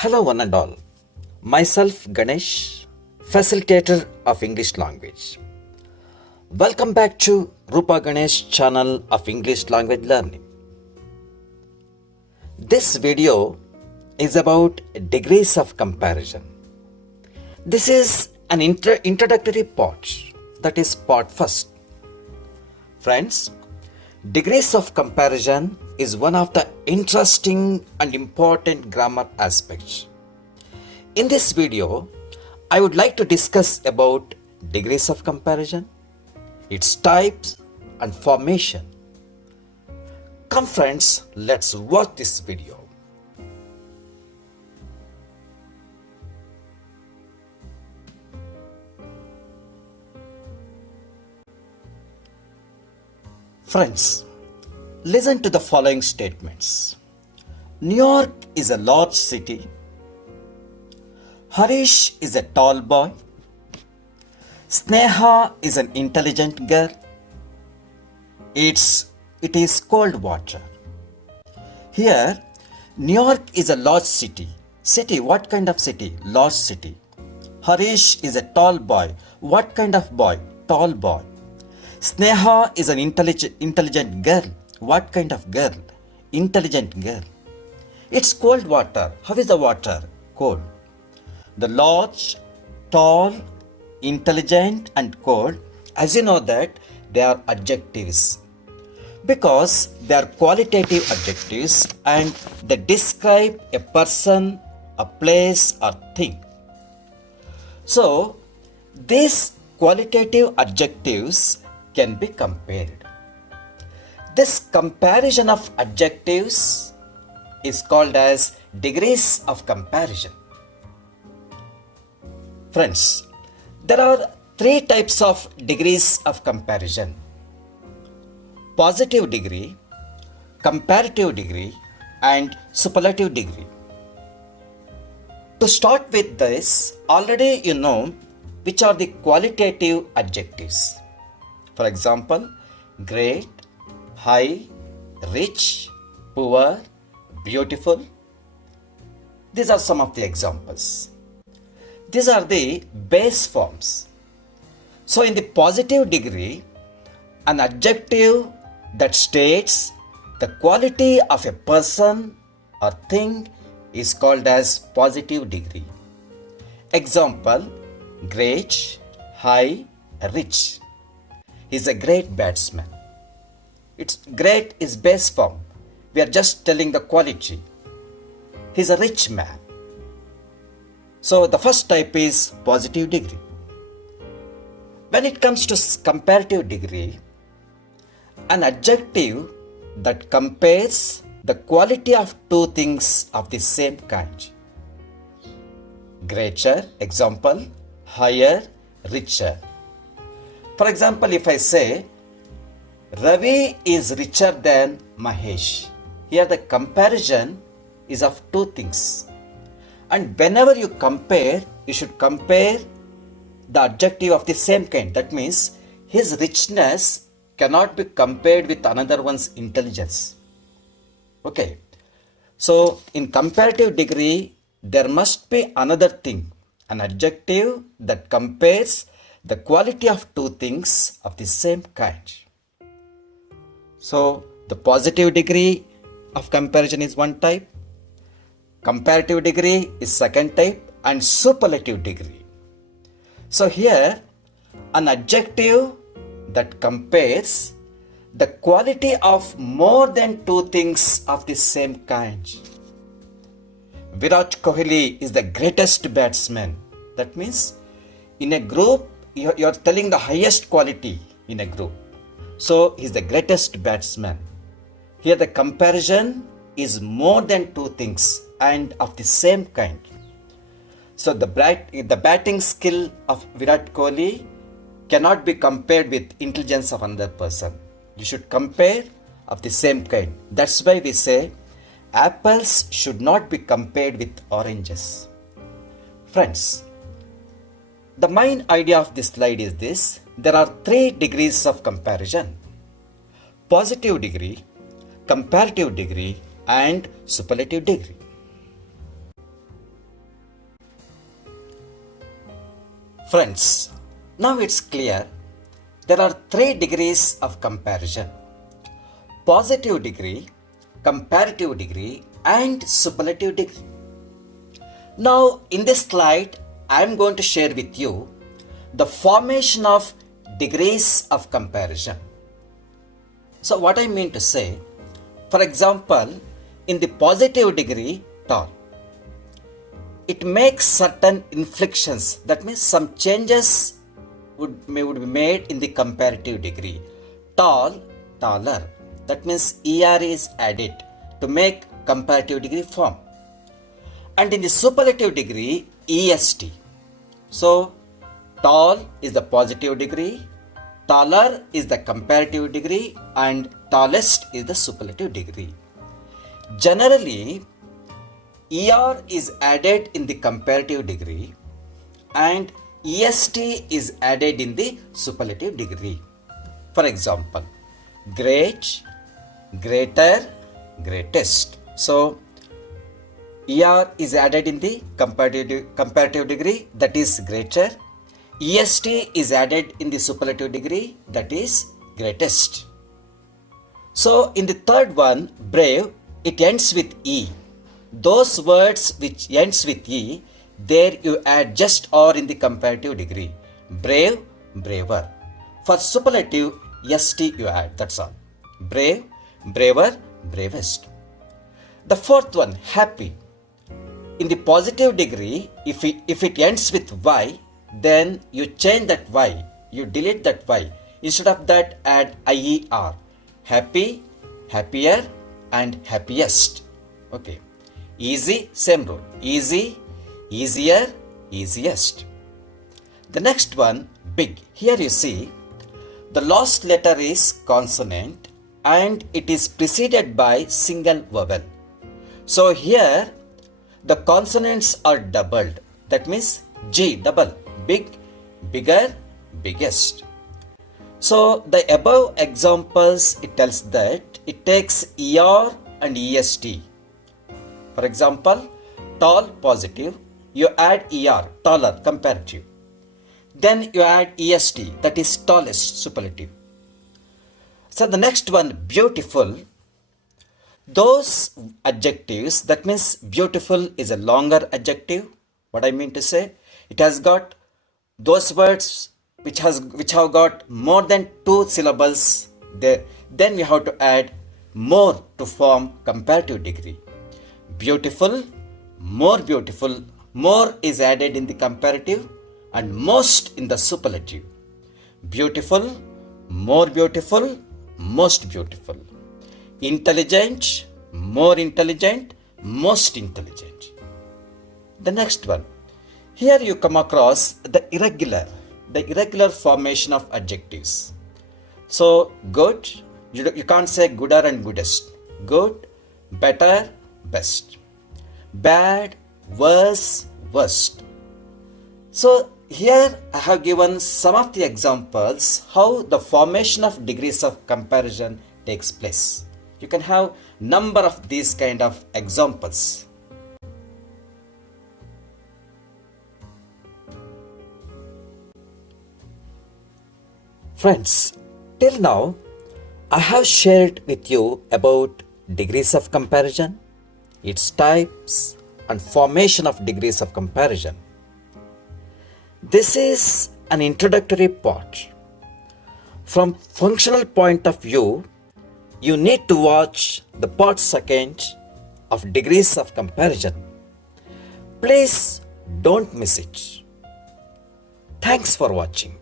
Hello, one and all. Myself, Ganesh, facilitator of English language. Welcome back to Rupa Ganesh channel of English language learning. This video is about degrees of comparison. This is an introductory part, that is part first. Friends, degrees of comparison is one of the interesting and important grammar aspects. In this video, I would like to discuss about degrees of comparison, its types and formation. Come friends, let's watch this video. Friends, listen to the following statements. New York is a large city. Harish is a tall boy. Sneha is an intelligent girl. It is cold water. Here, New York is a large city. City, what kind of city? Large city. Harish is a tall boy. What kind of boy? Tall boy. Sneha is an intelligent girl. What kind of girl? Intelligent girl. It's cold water. How is the water? Cold. The large, tall, intelligent and cold, as you know that they are adjectives. Because they are qualitative adjectives and they describe a person, a place or thing. So, these qualitative adjectives can be compared. This comparison of adjectives is called as degrees of comparison. Friends, there are three types of degrees of comparison: positive degree, comparative degree, and superlative degree. To start with this, already you know which are the qualitative adjectives. For example, great, high, rich, poor, beautiful. These are some of the examples. These are the base forms. So in the positive degree, an adjective that states the quality of a person or thing is called as positive degree. Example, great, high, rich. He is a great batsman. It's great is base form. We are just telling the quality. He is a rich man. So the first type is positive degree. When it comes to comparative degree, an adjective that compares the quality of two things of the same kind. Greater, example, higher, richer. For example, if I say, Ravi is richer than Mahesh. Here the comparison is of two things. And whenever you compare, you should compare the adjective of the same kind. That means his richness cannot be compared with another one's intelligence. Okay. So in comparative degree, there must be another thing, an adjective that compares the quality of two things of the same kind. So the positive degree of comparison is one type, comparative degree is second type, and superlative degree. So here an adjective that compares the quality of more than two things of the same kind. Virat Kohli is the greatest batsman. That means in a group you are telling the highest quality in a group. So he is the greatest batsman. Here the comparison is more than two things and of the same kind. So the batting skill of Virat Kohli cannot be compared with intelligence of another person. You should compare of the same kind. That's why we say apples should not be compared with oranges. Friends, the main idea of this slide is this. There are three degrees of comparison: positive degree, comparative degree, and superlative degree. Friends, now it's clear there are three degrees of comparison: positive degree, comparative degree, and superlative degree. Now, in this slide, I am going to share with you the formation of degrees of comparison. So, what I mean to say, for example, in the positive degree, tall, it makes certain inflections, that means some changes would be made in the comparative degree. Tall, taller, that means ER is added to make comparative degree form. And in the superlative degree, EST. So, tall is the positive degree, taller is the comparative degree, and tallest is the superlative degree. Generally, ER is added in the comparative degree and EST is added in the superlative degree. For example, great, greater, greatest. So, ER is added in the comparative degree, that is greater. EST is added in the superlative degree, that is greatest. So, in the third one, brave, it ends with E. Those words which ends with E, there you add just or in the comparative degree. Brave, braver. For superlative, ST you add, that's all. Brave, braver, bravest. The fourth one, happy. In the positive degree, if it ends with Y, then you change that Y, you delete that Y. Instead of that, add IER. Happy, happier, and happiest. Okay. Easy, same rule. Easy, easier, easiest. The next one, big. Here you see, the last letter is consonant and it is preceded by single vowel. So here, the consonants are doubled. That means G, double, big, bigger, biggest. So the above examples, it tells that it takes ER and EST. For example, tall, positive, you add ER, taller, comparative. Then you add EST, that is tallest, superlative. So the next one, beautiful. Those adjectives, that means beautiful is a longer adjective. What I mean to say, it has got those words which have got more than 2 syllables there. Then we have to add more to form comparative degree. Beautiful, more is added in the comparative and most in the superlative. Beautiful, more beautiful, most beautiful. Intelligent, more intelligent, most intelligent. The next one. Here you come across the irregular formation of adjectives. So, good, you can't say gooder and goodest. Good, better, best. Bad, worse, worst. So, here I have given some of the examples how the formation of degrees of comparison takes place. You can have number of these kind of examples. Friends, till now I have shared with you about degrees of comparison, its types and formation of degrees of comparison. This is an introductory part. From functional point of view, you need to watch the part second of degrees of comparison. Please don't miss it. Thanks for watching.